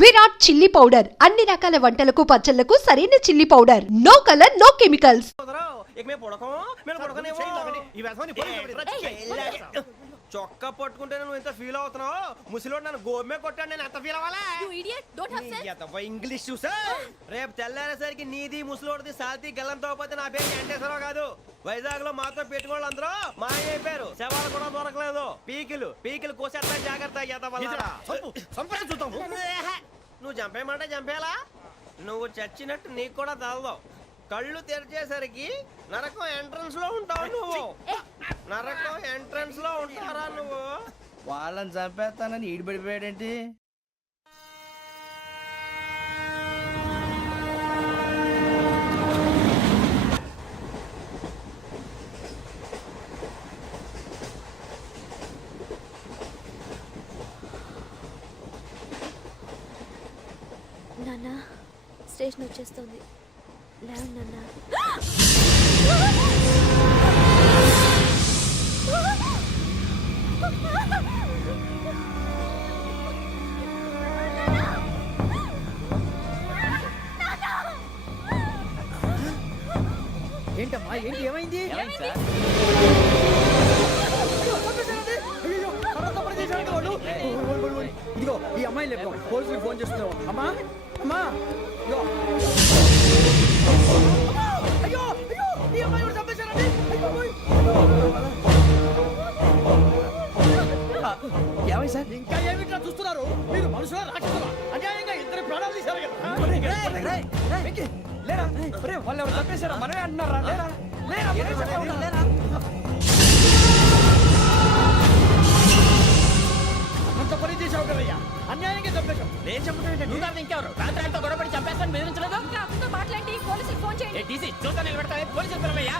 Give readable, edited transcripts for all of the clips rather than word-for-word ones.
Virat chilli powder అన్ని రకాల వంటలకు పచ్చళ్లకు సరైన chilli powder. No colour no chemicals. చొక్కా పట్టుకుంటే నువ్వు ఎంత ఫీల్ అవుతున్నావు? ముసలివాడు నన్ను గోమే కొట్టాడు, నేను ఎంత ఫీల్ అవ్వాలా? ఇంగ్లీష్ చూసా? రేపు తెల్లారేసరికి నీది ముసలివాడిది సాల్తీ గల్లంతో పోతే నా పేరు వెంకటేశ్వరరావు కాదు. వైజాగ్ లో మాతో పెట్టుకోళ్ళు అందరూ మాయమైపోయారు. శవాలు కూడా దొరకలేదు. పీకిలు కోసేస్తా జాగ్రత్త. నువ్వు చంపేయమంటే చంపేలా? నువ్వు చచ్చినట్టు నీకు కూడా తగదు. కళ్ళు తెరిచేసరికి నరకం ఎంట్రన్స్ లో ఉంటావు నువ్వు. నరకం ఎంట్రన్స్ లో ఉంటారా నువ్వు? వాళ్ళని చంపేస్తానని ఈడిపడిపోయాడేంటి? నాన్న స్టేషన్ వచ్చేస్తుంది. లేవు నాన్న. ఏంటమ్మా ఏంటి ఏమైంది? ఇదిగో ఈ అమ్మాయి లేదు, పోలీసులకు ఫోన్ చేస్తున్నావు. అమ్మా అమ్మా అయ్యో అయ్యో ఈ అమ్మాయి కూడా చంపేశారండి. ఏమై సార్ ఇంకా ఏమిట్లా చూస్తున్నారు? మీరు మనుషుల రాక్షసులా? అన్యాయంగా ఇద్దరు ప్రాణాలు తీశారు కదా. లేరా వాళ్ళు ఎవరు చంపేశారా? మనమే అంటున్నారా? లేరా లేరా అంత పని చేసావు కదయ్యా, అన్యాయంగా చంపేశావు. నేను చంపడం నువ్వు కాదు ఇంకెవరు? రాత్రి గొడవపడి చంపేస్తాను బెదిరించలేదు. మాట్లాడి పోలీసులకు ఫోన్ చేయండి. చూస్తా నిలబెడతా. పోలీసులు పిలవయ్యా.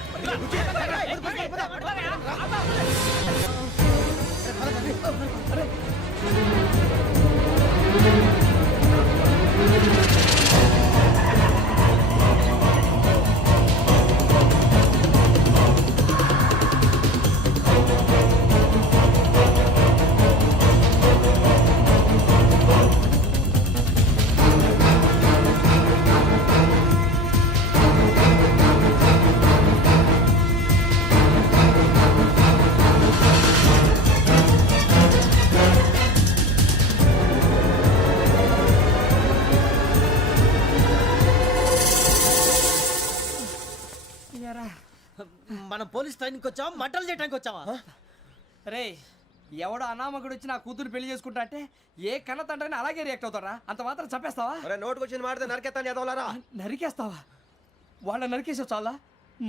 మనం పోలీస్ ట్రైనింగ్ వచ్చావా, మంటలు చేయడానికి వచ్చావా? రే ఎవడో అనామకుడు వచ్చి నా కూతురు పెళ్లి చేసుకుంటా అంటే ఏ కన్న తండ్రిని అలాగే రియాక్ట్ అవుతారా? అంత మాత్రం చంపేస్తావా? నోటుకు వచ్చింది మాడితే నరికేస్తాను చదవాలరా. నరికేస్తావా? వాళ్ళని నరికేసావు చాలా,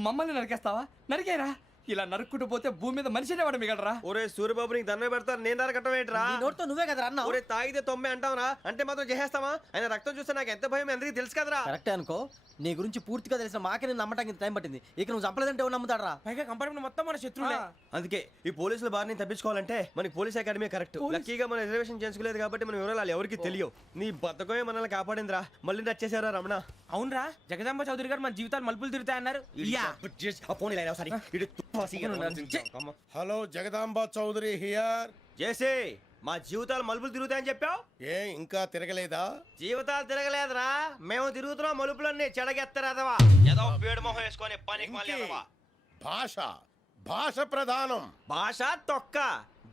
మమ్మల్ని నరికేస్తావా? నరికేరా. ఇలా నరుక్కుంటూ పోతే భూమి మీద మనిషినే వాడు మిగలరా. ఒరే సూర్యబాబు నీకు దండ పెడతారు, నేను నరకటం ఏంట్రా? నోటితో నువ్వే కదా అన్నా. ఒరే తాగితే 90 అంటావరా, అంటే మాత్రం చేసేస్తావా? ఆయన రక్తం చూస్తే నాకు ఎంత భయం అందరికీ తెలుసు కదరా. కరెక్టే అనుకో, నీ గురించి పూర్తిగా తెలిసిన మాకే నేను నమ్మటానికి టైం పట్టింది. ఇక నువ్వు చంపలేదంటే ఎవరు నమ్ముతాడరా? పైగా కంపార్ట్మెంట్ మొత్తం మన శత్రువులే. అందుకే ఈ పోలీసుల బారిని తప్పించుకోవాలంటే మనకి పోలీస్ అకాడమీ కరెక్ట్. లక్కీగా మనం రిజర్వేషన్ చేసుకోలేదు కాబట్టి మన వివరాలు ఎవరికి తెలియవు. నీ బతకమే మనల్ని కాపాడిందిరా. మళ్ళీ నచ్చేసారా రమణ? అవునరా, జగదాంబ చౌదరి గారు మన జీవితాలు మలుపులు తిరుగుతాయన్నారు. Hello Jagadamba Chowdary here. చేసే మా జీవితాలు మలుపులు తిరుగుతాయని చెప్పావు. ఏ ఇంకా తిరగలేదా? జీవితాలు తిరగలేదురా, మేము తిరుగుతున్నాం మలుపులన్నీ. చెడగెత్తరాదవా ఏదో పేడు మొహం వేసుకొని పనికి మాలేదవా. భాష ప్రధానం. భాష తొక్క.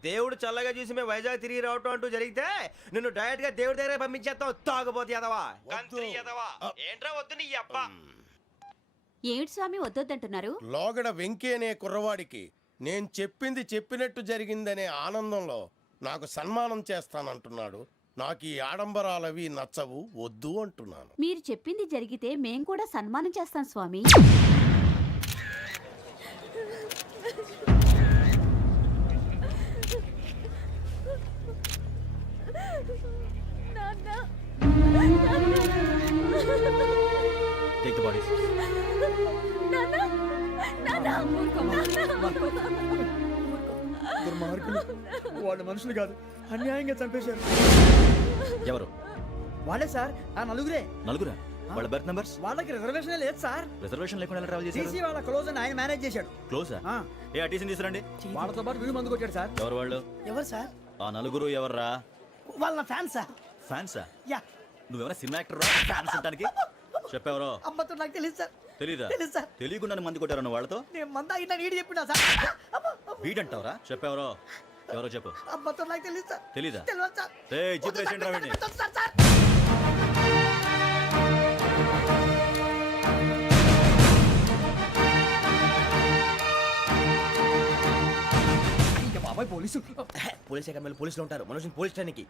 దేవుడు చల్లగా చూసి మేము వైజాగ్ తిరిగి రావటం అంటూ జరిగితే నిన్ను డైరెక్ట్ గా దేవుడి దగ్గర పంపించేస్తాం. తాగబోతు ఎదవా, కంత్రి ఎదవా. ఏంట్రా వద్దు నీ అబ్బా. ఏమిటి స్వామి వద్దంటున్నారు? లోగడ వెంకీ అనే కుర్రవాడికి నేను చెప్పింది చెప్పినట్టు జరిగిందనే ఆనందంలో నాకు సన్మానం చేస్తానంటున్నాడు. నాకు ఈ ఆడంబరాలవి నచ్చవు, వద్దు అంటున్నాను. మీరు చెప్పింది జరిగితే మేం కూడా సన్మానం చేస్తాం స్వామి. Take the bodies. వాళ్ళు మనుషులు కాదు, అన్యాయంగా చంపేశారు. ఎవరు? వాళ్ళే సార్, ఆ నలుగురే. నలుగురా? వాళ్ళ బర్త్ నంబర్స్? వాళ్ళకి రిజర్వేషన్ లేదు సార్. రిజర్వేషన్ లేకుండా ఎలా ట్రావెల్ చేశారు? టీసీ వాళ్ళ క్లోజ్ అని ఆయన మేనేజ్ చేశాడు. క్లోజా? ఏ ఆ టీసీని తీసుకురండి. వాళ్ళతో పాటు వీళ్ళు మందుకు వచ్చాడు సార్. ఎవరు వాళ్ళు? ఎవరు సార్? ఆ నలుగురు ఎవర్రా? వాళ్ళ ఫ్యాన్స్ సార్. ఫ్యాన్సా? యా. నువ్వెవరా సినిమా యాక్టర్ డాన్స్ ఉండడానికి చెప్పావరో అమ్మతో నాకు తెలియదు సార్. తెలీదా తెలీదు సార్. తెలియకుండా మంది కొట్టారు వాళ్ళతో నేను మంద అయినా నీడు చెప్పినా సార్. వీడంటావరా చెప్పావరో ఎవరో చెప్పు అమ్మతో నాకు తెలియదు సార్. తెలీదా తెలియదు సార్. జిప్రేషన్ రావండి సార్ సార్. ఇంకా బాబాయ్ పోలీసు పోలీస్ అకాడమీలో పోలీసులు ఉంటారు మనోజ్ పోలీస్ స్టేషన్కి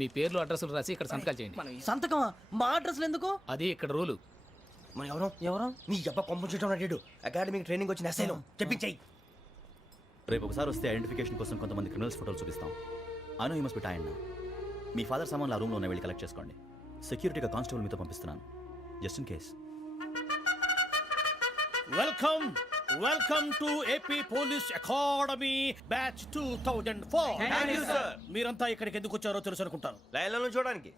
మీ పేర్లు అడ్రస్లు రాసి ఇక్కడ సంతకాలు చేయండి. సంతకమా? మా అడ్రస్లు ఎందుకు? అది ఇక్కడ రూలు. మనం ఎవరో ఎవరు? నీ అబ్బా పంపించడం అడిగాడు అకాడమిక్ ట్రైనింగ్ వచ్చిన అసైలం చెప్పించాయి. రేపు ఒకసారి వస్తే ఐడెంటిఫికేషన్ కోసం కొంతమంది క్రిమినల్స్ ఫోటోలు చూపిస్తాం. I know you must be tired. Me father సామాన్లు ఆ రూమ్లో ఉన్న వెళ్ళి కలెక్ట్ చేసుకోండి. సెక్యూరిటీగా కానిస్టేబుల్ మీతో పంపిస్తున్నాను just in case. Welcome to AP police academy batch 2004. మీరంతా ఇక్కడికి ఎందుకు వచ్చారో తెలుసు అనుకుంటాను. లైన్లో చూడడానికి.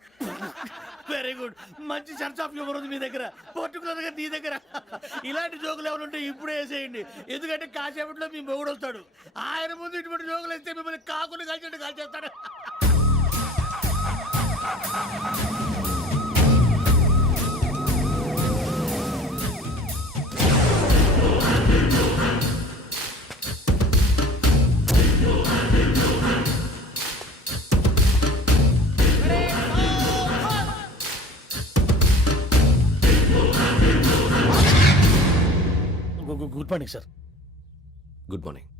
వెరీ గుడ్, మంచి సెన్స్ ఆఫ్ హ్యూమర్ ఉంది మీ దగ్గర, పర్టికులర్ గా నీ దగ్గర. ఇలాంటి జోకులు ఏమైనా ఉంటే ఇప్పుడే వేసేయండి, ఎందుకంటే కాసేపట్లో మీ మొగుడు వస్తాడు. ఆయన ముందు ఇటువంటి జోకులు వేస్తే మిమ్మల్ని కాకుని కాల్చేట్టు కాల్చేస్తాడు. Good morning sir. Good morning.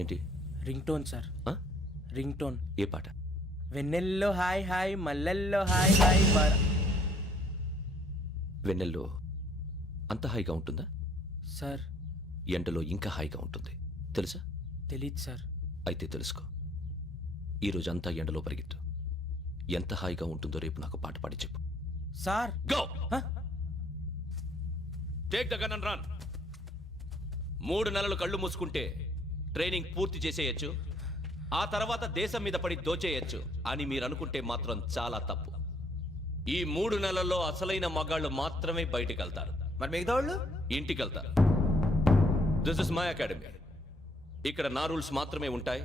ఏంటి? Ring tone sir. Ring tone. ఏ పాట? వెన్నెల్లో హాయ్ హాయ్ మల్లెల్లో హాయ్ హాయ్ వెన్నెల్లో అంత హాయిగా ఉంటుందా? సార్ ఎండలో ఇంకా హాయిగా ఉంటుంది తెలుసా? తెలీదు సార్. అయితే తెలుసుకో. ఈరోజు అంతా ఎండలో పరిగెత్తు. ఎంత హాయిగా ఉంటుందో రేపు నాకు పాట పాడి చెప్పు. Sir go. Take the gun and run. 3 నెలలు కళ్ళు మూసుకుంటే ట్రైనింగ్ పూర్తి చేసేయచ్చు, ఆ తర్వాత దేశం మీద పడి దోచేయచ్చు అని మీరు అనుకుంటే మాత్రం చాలా తప్పు. ఈ 3 నెలల్లో అసలైన మగాళ్ళు మాత్రమే బయటికి వెళ్తారు. మరి మిగతా వాళ్ళు ఇంటికి వెళ్తారు. This is my academy. ఇక్కడ నా రూల్స్ మాత్రమే ఉంటాయి.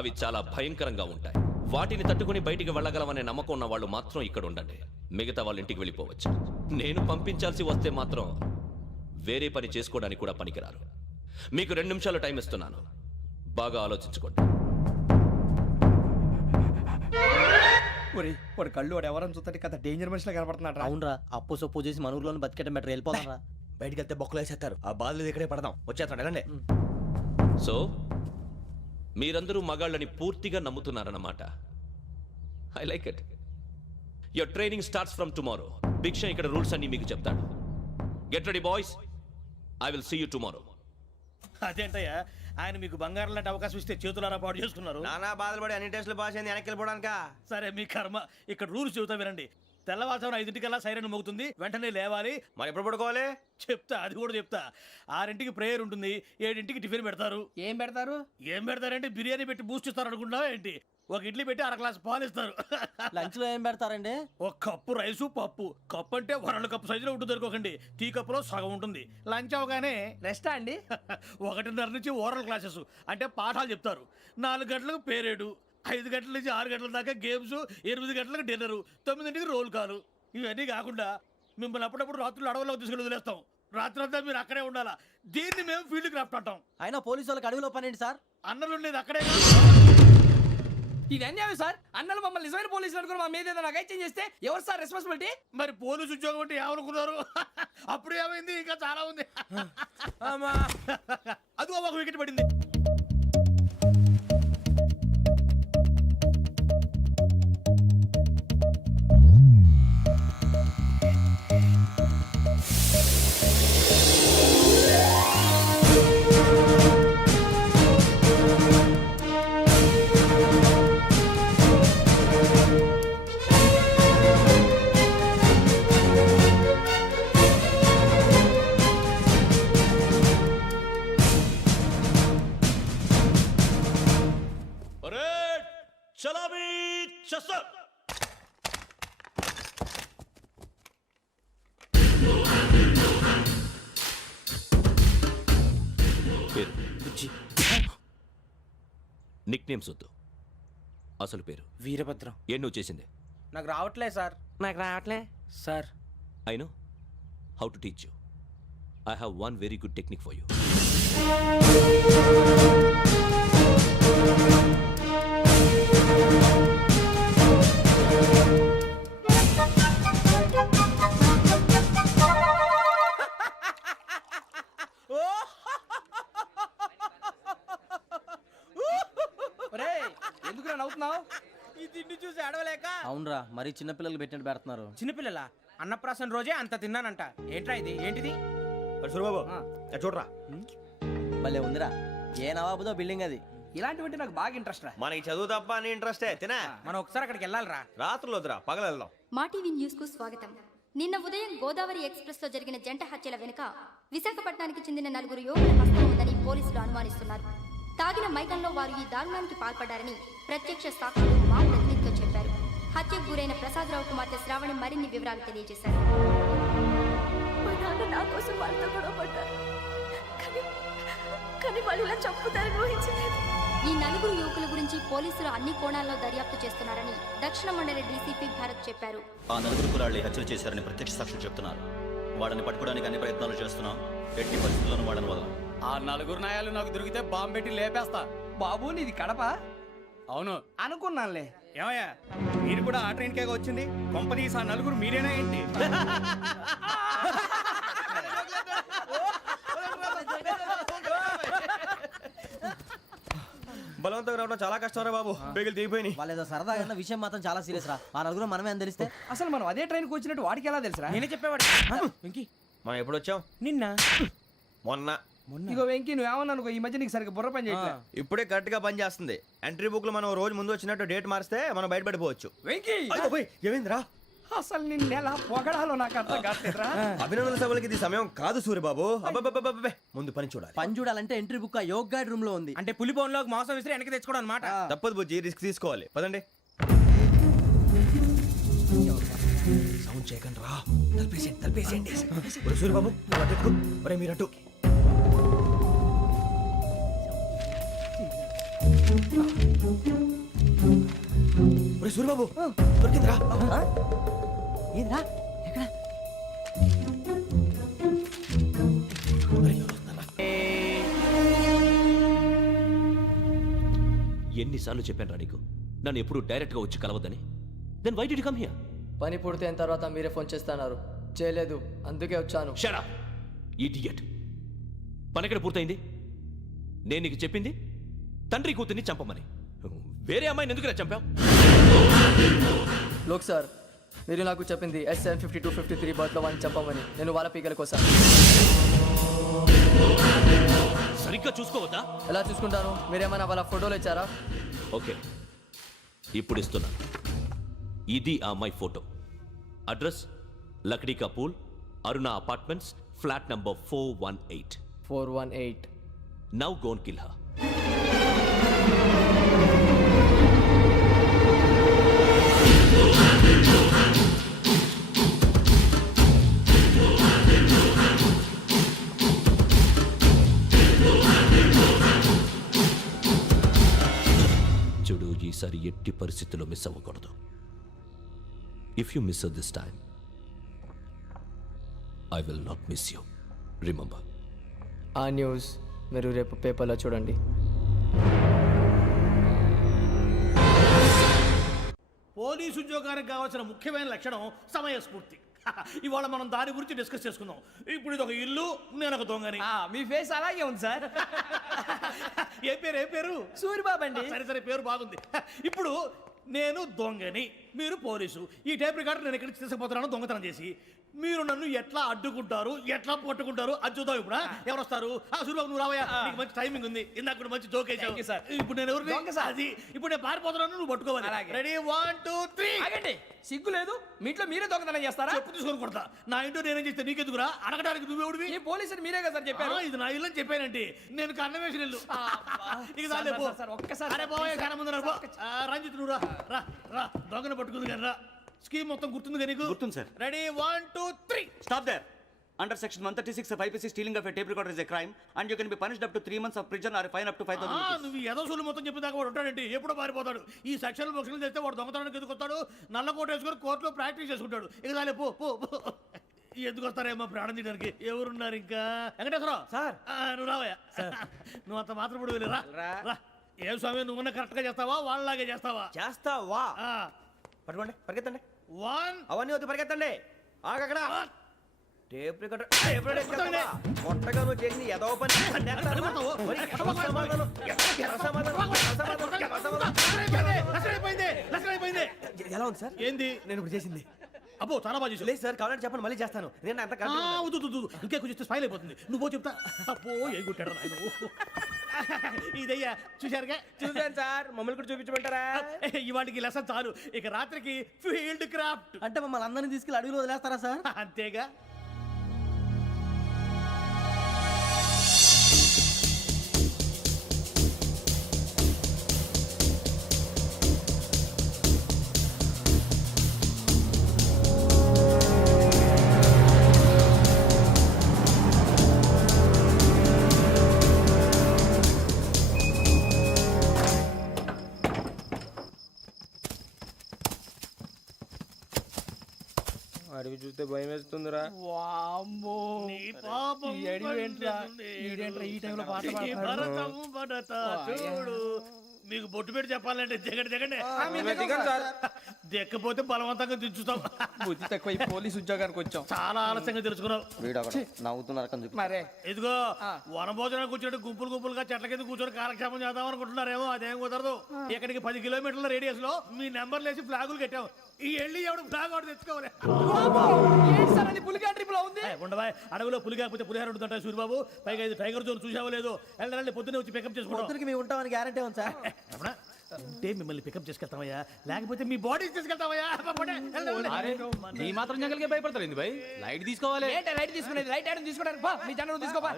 అవి చాలా భయంకరంగా ఉంటాయి. వాటిని తట్టుకుని బయటికి వెళ్ళగలమనే నమ్మకం ఉన్న వాళ్ళు మాత్రం ఇక్కడ ఉండండి. మిగతా వాళ్ళు ఇంటికి వెళ్ళిపోవచ్చు. నేను పంపించాల్సి వస్తే మాత్రం వేరే పని చేసుకోవడానికి కూడా పనికిరారు. మీకు 2 నిమిషాలు టైం ఇస్తున్నాను, బాగా ఆలోచించుకోండి. వాడు కళ్ళు వాడు ఎవరైనా చూస్తే కదా డేంజర్ మనిషిలో కనపడుతున్నాడు. అవునరా, అప్పు సొప్పు చేసి మన ఊర్లో బతికేయడం బెటర్. వెళ్ళిపోతారా? బయటికి వెళ్తే బొక్కలు వేసేస్తారు. ఆ బాధలు ఇక్కడే పడదాం. వచ్చేస్తాడు వెళ్ళండి. సో మీరందరూ మగాళ్ళని పూర్తిగా నమ్ముతున్నారన్నమాట. I like it. Your training starts from tomorrow. Bhiksha ఇక్కడ రూల్స్ అన్ని మీకు చెప్తాడు. Get ready boys, I will see you tomorrow. అదేంటయ్యా, ఆయన మీకు బంగారం లాంటి అవకాశం ఇస్తే చేతులారా పాటు చేసుకున్నారు. నానా బాధలు పడి అన్ని టెస్టులు పాస్ అయింది వెనక్కి వెళ్ళిపోవడానికా? సరే మీ కర్మ. ఇక్కడ రూల్స్ చెబుతా వినండి. తెల్లవారుజామున 5 సైరన్ మోగుతుంది, వెంటనే లేవాలి. మరి ఎప్పుడు పడుకోవాలి? చెప్తా, అది కూడా చెప్తా. 6 ప్రేయర్ ఉంటుంది, 7 టిఫిన్ పెడతారు. ఏం పెడతారు? ఏం పెడతారంటే బిర్యానీ పెట్టి బూస్ట్ ఇస్తారు అనుకుంటున్నావా ఏంటి? ఒక ఇడ్లీ పెట్టి 1 గ్లాస్ పాలు ఇస్తారు. లంచ్ లో ఏం పెడతారండి? ఒక కప్పు రైసు పప్పు. కప్పు అంటే 1 కప్పు సైజులో ఉంటుంది అనుకోకండి. టీ కప్పులో సగం ఉంటుంది. లంచ్ అవగానే రెస్టా అండి? 1:30 నుంచి ఓరల్ క్లాసెస్ అంటే పాఠాలు చెప్తారు. 4 గంటలకు పేరేడు, 5 గంటల నుంచి 6 గంటల దాకా గేమ్స్, 8 గంటలకు డిన్నరు, 9ంటికి రోల్ కాలు. ఇవన్నీ కాకుండా మిమ్మల్ని అప్పుడప్పుడు రాత్రులు అడవుల్లో తీసుకుని వదిలేస్తాం. రాత్రి అంతా మీరు అక్కడే ఉండాలా. దీన్ని మేము ఫీల్డ్ క్రాఫ్ట్ అంటాం. అయినా పోలీసు వాళ్ళకి అడవిలో పని ఏంటి సార్? అన్నలు ఉండేది అక్కడే. ఇది అన్యాయం సార్. అన్నలు మమ్మల్ని నిజమైన పోలీసులు అనుకుని మా మీద ఏదైనా నగైత్యం చేస్తే ఎవరు సార్ రెస్పాన్సిబిలిటీ? మరి పోలీసు ఉద్యోగం అంటే ఏమనుకున్నారు? అప్పుడు ఏమైంది, ఇంకా చాలా ఉంది. అది ఒక వికెట్ పడింది. పేరు నిక్ నేమ్స్ వద్దు, అసలు పేరు. వీరభద్రం. ఏం నువ్వు చేసింది? నాకు రావట్లే సార్. నాకు రావట్లే sir. I know how to teach you. I have one very good technique for you. ఎందుకు నవ్వుతున్నావు? ఈ తిండి చూసి అడవలేక. అవునరా, మరీ చిన్నపిల్లలు పెట్టినట్టు పెడుతున్నారు. చిన్నపిల్లల అన్నప్రాసన రోజే అంత తిన్నానంట. ఏంట్రా ఇది? ఏంటిది? సూరిబాబు చూడరా. భలే ఉందిరా. ఏ నవాబుదో బిల్డింగ్ అది. ఇలాంటివంటే నాకు బాగా ఇంట్రెస్ట్ రా. మనకి చదువు తప్ప అని ఇంట్రెస్టే. తినా మనం ఒకసారి అక్కడికి వెళ్ళాలిరా. రాత్రులు వద్దురా, పగలు వెళ్దాం. మా టీవీ న్యూస్ కు స్వాగతం. నిన్న ఉదయం గోదావరి ఎక్స్ప్రెస్ లో జరిగిన జంట హత్యల వెనుక విశాఖపట్నానికి చెందిన 4 యువకుల హస్తం ఉందని పోలీసులు అనుమానిస్తున్నారు. తాగిన మైకంలో వారు ఈ దారుణానికి పాల్పడ్డారని ప్రత్యక్ష సాక్షులు మా ప్రతినిధితో చెప్పారు. హత్యకు గురైన ప్రసాదరావు కుమార్తె శ్రావణి మరిన్ని వివరాలు తెలియజేశారు. మా నాన్న నా కోసం వాళ్ళతో గొడవ పడ్డారు, కానీ వాళ్ళు ఇలా చంపుతారని ఊహించలేదు. ఈ 4 యువకుల గురించి పోలీసులు అన్ని కోణాల్లో దర్యాప్తు చేస్తున్నారని దక్షిణ మండలి డీసీపీ భరత్ చెప్పారు. ఆ 4 కురాళ్ళు హత్యలు చేశారని ప్రత్యక్ష సాక్షులు చెప్తున్నారు. వాళ్ళని పట్టుకోవడానికి అన్ని ప్రయత్నాలు చేస్తున్నాం. ఎట్టి పరిస్థితుల్లోనూ వాళ్ళని వదలం. ఆ 4 నాయాలు నాకు దొరికితే బాంబు పెట్టి లేపేస్తా. బాబు నీది కడప? అవును అనుకున్నానులే. ఏమయ్యా మీరు కూడా ఆ ట్రైన్ కేగా వచ్చింది? కొంపనీస్ ఆ 4 మీరేనా ఏంటి? బలవంతంగా రావడం చాలా కష్టం రా బాబు. బేగులు దిగిపోయినాయి. వాళ్ళేదో సరదాగా అన్న విషయం మాత్రం చాలా సీరియస్ రా. ఆ 4 మనమే అని తెలిస్తే అసలు మనం అదే ట్రైన్కి వచ్చినట్టు వాడికి ఎలా తెలుసురా? నేనే చెప్పేవాడు. వెంకీ మనం ఎప్పుడు వచ్చాం? నిన్న మొన్న. ఇగో వెంకీ నువ్వేమన్నా అనుకో, ఈ మధ్య నీకు సరిగ్గా బుర్ర పని చేయట్లే. ఇప్పుడే కరెక్ట్ గా పని చేస్తుంది. ఎంట్రీ బుక్ లో మనం రోజు ముందు వచ్చినట్టు డేట్ మారిస్తే మనం బయటపడిపోవచ్చు. వెంకీ ఏమైందిరా? అసలు నిన్న ఎలా పొగడాలో నాకు అర్థం కాట్లేదురా. అభినందన సభలకి ఇది సమయం కాదు సూర్యబాబు. అబ్బబ్బబ్బబ్బబ్బే, ముందు పని చూడాలి. పని చూడాలంటే ఎంట్రీ బుక్ ఆ యోగ్ గైడ్ రూమ్ లో ఉంది. అంటే పులి బోన్లోకి మాంసం విసిరి వెనక్కి తెచ్చుకోవడం అనమాట. తప్పదు బుజ్జి, రిస్క్ తీసుకోవాలి. పదండి. సౌండ్ చేయకండి రా. తలపేసేయండి. సూర్యబాబు నువ్వు అటు ఎక్కు. ఒరే మీరు అటు. ఒరే సూర్యబాబు దొరికిందిరా. ఏంద్రా ఎక్కడ? ఎన్నిసార్లు చెప్పాను రా నీకు నన్ను ఎప్పుడు డైరెక్ట్ గా వచ్చి కలవద్దని? Then why did you come here? పని పూర్తయిన తర్వాత మీరే ఫోన్ చేస్తున్నారు. చేయలేదు, అందుకే వచ్చాను. Shut up idiot. పని ఎక్కడ పూర్తయింది? నేను నీకు చెప్పింది తండ్రి కూతుర్ని చంపమని. వేరే అమ్మాయిని ఎందుకు చంపావు? లోక్ సార్, మీరు నాకు చెప్పింది S75253 బర్త్లో వాడిని చంపమని. నేను వాళ్ళ పీకల కోసం. సరిగ్గా చూసుకోవద్దా? ఎలా చూసుకుంటాను? మీరేమైనా వాళ్ళ ఫోటోలు ఇచ్చారా? ఓకే, ఇప్పుడు ఇస్తున్నా. ఇది ఆ అమ్మాయి ఫోటో. అడ్రస్ లక్డీ కా pool, Aruna apartments, flat number 418. 418. Now go and kill her. చూడు, ఈసారి ఎట్టి పరిస్థితుల్లో మిస్ అవ్వకూడదు. If you miss this time I will not miss you. Remember. ఆ న్యూస్ మీరు రేపు పేపర్లో చూడండి. పోలీసు ఉద్యోగానికి కావాల్సిన ముఖ్యమైన లక్షణం సమయస్ఫూర్తి. ఇవాళ మనం దాని గురించి డిస్కస్ చేసుకుందాం. ఇప్పుడు ఇది ఒక ఇల్లు, నేను ఒక దొంగని. మీ ఫేస్ అలాగే ఉంది సార్. ఏ పేరు? సూరిబాబు అండి. సరే పేరు బాగుంది. ఇప్పుడు నేను దొంగని, మీరు పోలీసు. ఈ టైప్ రికార్డు నేను ఎక్కడికి తీసుకుపోతున్నాను దొంగతనం చేసి. మీరు నన్ను ఎట్లా అడ్డుకుంటారు, ఎట్లా పట్టుకుంటారు అది చూద్దాం. ఇప్పుడు ఎవరు వస్తారు? సూరిబాబు నువ్వు రావయ్యా, నీకు మంచి టైమింగ్ ఉంది. ఇందాక కూడా మంచి జోక్ వేసావు సార్. ఇప్పుడు నేను ఎవరు? అది ఇప్పుడు నేను పారిపోతున్నాను, నువ్వు పట్టుకోవాలి. రెడీ 1 2 3. ఆగండి, సిగ్గు లేదు? మీ ఇంట్లో మీరే దొంగతనం చేస్తారా? చెప్పు తీసుకొని కొడతా. నా ఇంట్లో నేనేం చేస్తే నీకెందుకురా? అడగడానికి నువ్వెవడివి? ఈ పోలీసులు మీరే కదా సార్ చెప్పారు. ఇది నా ఇల్లు అని చెప్పానంటే నేను కన్నం వేసిన ఇల్లు. ఒక్కసారి అరే బాబాయ్ కన్నం ముందు రంజిత్ నువ్వు రా రా. దొంగను పట్టుకుంది కానీ రా. స్కీమ్ మొత్తం గుర్తుంది కానీ నీకు? గుర్తుంది sir. Ready 1 2 3. Stop there. Under section 136 of IPC, stealing of a tape recorder is a crime, and you can be punished up to 3 months of prison or a fine up to 5,000 rupees. నువ్వు ఏదో సూలు మొత్తం చెప్పేదాకా వాడు ఉంటాడండి, ఎప్పుడో పారిపోతాడు. ఈ సెక్షన్లు బొక్షన్లు చేస్తే వాడు దొంగతనానికి ఎదుకొస్తాడు, నల్ల కోట వేసుకొని కోర్టులో ప్రాక్టీస్ చేసుకుంటాడు. ఇక చాలే పో పో పో. ఎందుకు వస్తారేమో ప్రాణం తీయడానికి. ఎవరున్నారు ఇంకా? వెంకటేశ్వరరావు సార్. నువ్వు రావయ్యా. నువ్వు అంత మాత్రం ఇప్పుడు వెళ్ళి రా. ఏం స్వామి, నువ్వు కరెక్ట్ గా చేస్తావా వాళ్ళలాగే చేస్తావా? చేస్తావా? పట్టుకోండి, పరిగెత్తండి. 1 అవన్నీ వద్దు, పరిగెత్తండి. ఆగక్కడ టేప్ రికార్డర్ కొట్టగా నువ్వు చేసి ఏదో పని ఎలా ఉంది సార్? ఏంది నేను ఇప్పుడు చేసింది? అబ్బో చాలా బాగా చేసావు. లేదు సార్, కావాలంటే చెప్పండి, మళ్ళీ చేస్తాను. నేను అంత ఇంకే కొంచెం స్మైల్ అయిపోతుంది. నువ్వు చెప్తా. అబ్బో ఏం కొట్టాడు నాయన. ఇదయ్యా చూశారుగా? చూసాను సార్, మమ్మల్ని కూడా చూపించమంటారా? ఇవాటికి లెసన్ చాలు, ఇక రాత్రికి ఫీల్డ్ క్రాఫ్ట్. అంటే మమ్మల్ని అందరినీ తీసుకెళ్ళి అడుగులో వదిలేస్తారా సార్? అంతేగా. అడిగి చూస్తే భయం వేస్తుందిరా. నీ పాపం ఈ టైంలో పాట ఈ భరతము భరత చూడు. మీకు బొట్టు పెట్టి చెప్పాలంటే దిగండి. దిక్కపోతే బలవంతంగా దించుతాం. బుద్ధి తక్కువ, ఈ పోలీస్ ఉద్యోగానికి వచ్చాం. చాలా ఆలస్యంగా తెలుసుకున్నావు. నవ్వుతున్నారు. మరే ఇదిగో వనభోజనానికి కూర్చోటి గుంపులుగా చెట్ల కింద కూర్చొని కాలక్షేపం చేద్దాం అనుకుంటున్నారేమో. అదేం కుదరదు. ఇక్కడికి 10 కిలోమీటర్ల రేడియస్ లో మీ నెంబర్లు వేసి ఫ్లాగులు కట్టాం. ఈ వెళ్ళి ఎవడు ఫ్లాగ్ ఒకటి తెచ్చుకోవాలి. పులిగా ట్రిప్ లో ఉంది. ఉండవా, అడవిలో పులి కాకపోతే పులిహార ఉంటుంటాయి సూర్యబాబు. పైగా ఇది టైగర్ జోన్ చూసావో లేదో. వెళ్ళండి, పొద్దున్నే వచ్చి పికప్ చేసుకుంటాం. మేము ఉంటామని గ్యారంటీ ఉంది సార్. ఉంటే మిమ్మల్ని పికప్ చేసుకెళ్తామయ్యా, లేకపోతే మీ బాడీ తీసుకెళ్తామయ్యా. నీ మాత్రం జంగల్కే భయపడతారు ఏంది భయ్? లైట్ తీసుకోవాలి. లైట్ తీసుకునేది లైట్ ఐటమ్ తీసుకోవడానికి బా, నీ జనరు తీసుకోబా.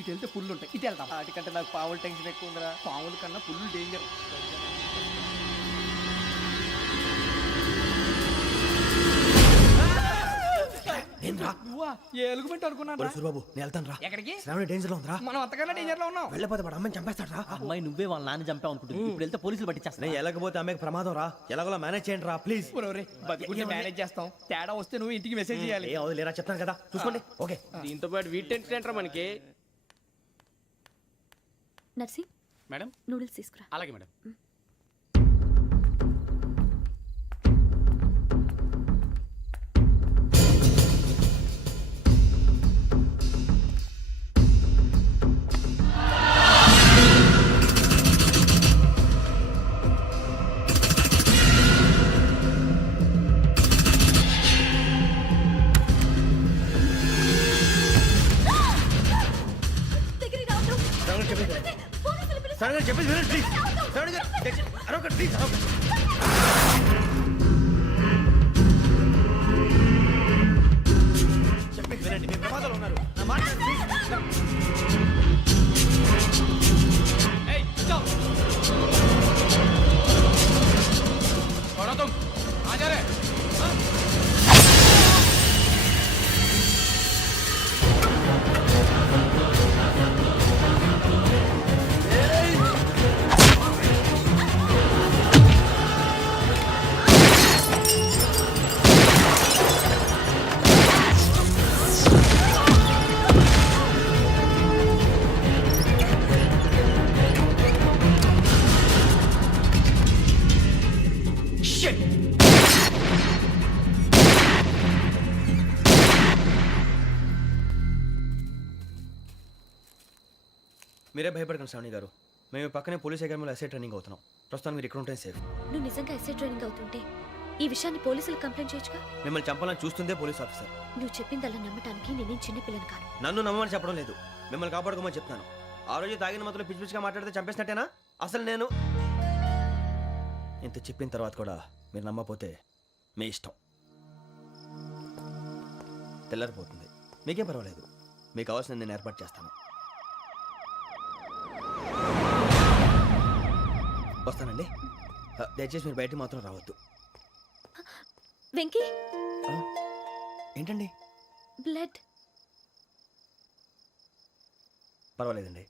ఇటు వెళ్తే పుల్లు ఉంటాయి, ఇటు వెళ్తాం. వాటికంటే నాకు పావులు టెన్షన్ ఎక్కువ ఉందిరా. పాముల కన్నా పుల్లు డేంజర్. ఎలుగుబెట్టి అనుకున్నాను. సూర్యబాబు, నేను వెళ్తాను రా. ఎక్కడికి? శ్రావణి డేంజర్ లో ఉందిరా. మనం అంతకన్నా డేంజర్ లో ఉన్నాం. వెళ్ళపోతే వాడు అమ్మని చంపేస్తాడు రా. అమ్మాయి నువ్వే వాళ్ళ నాన్న చంపావు అనుకుంటుంది. ఇప్పుడు వెళ్తే పోలీసులు పట్టించేస్తా. నేను వెళ్ళకపోతే అమ్మకి ప్రమాదం రా. ఎలాగోలా మేనేజ్ చేయండి రా ప్లీజ్. బతుకుంటే మేనేజ్ చేస్తాం. తేడా వస్తే నువ్వు ఇంటికి మెసేజ్ చేయాలి. ఏ అవును లేరా, చెప్తాను కదా, చూసుకోండి. ఓకే. దీంతో పాటు వీటి టెంట్ మనకి. నర్సి మేడం నూడిల్స్ తీసుకురా. అలాగే మేడం. శ్రావణి గారు చెప్పేసి వినండి ప్లీజ్. శ్రావణి గారు అరొకటి ప్లీజ్. చెప్పేసి వినండి, మీ ప్రమాదాలు ఉన్నారు. నా మాట వినండి, ప్లీజ్. మీరే భయపడకండి శ్రావణి గారు. మేము పక్కనే పోలీస్ అకాడమీలో ఎస్ఐ ట్రైనింగ్ అవుతున్నాం. ప్రస్తుతానికి మీరు ఇక్కడ ఉంటే సేఫ్. నువ్వు నిజంగా ఎస్ఐ ట్రైనింగ్ అవుతుంటే ఈ విషయాన్ని పోలీసులకు కంప్లైంట్ చేయొచ్చుగా. మిమ్మల్ని చంపాలని చూస్తుందే పోలీస్ ఆఫీసర్. నువ్వు చెప్పిందల్లా నమ్మటానికి నేనేం చిన్నపిల్లని కాను. నన్ను నమ్మమని చెప్పడం లేదు, మిమ్మల్ని కాపాడుకోమని చెప్తాను. ఆ రోజు తాగిన మతలో పిచ్చి పిచ్చిగా మాట్లాడితే చంపేసినట్టేనా? అసలు నేను ఇంత చెప్పిన తర్వాత కూడా మీరు నమ్మపోతే మీ ఇష్టం. తెల్లారిపోతుంది, మీకేం పర్వాలేదు. మీకు కావాల్సిన నేను ఏర్పాటు చేస్తాను. వస్తానండి. దయచేసి మీరు బయటికి మాత్రం రావద్దు. వెంకీ ఏంటండి? బ్లడ్. పర్వాలేదండి.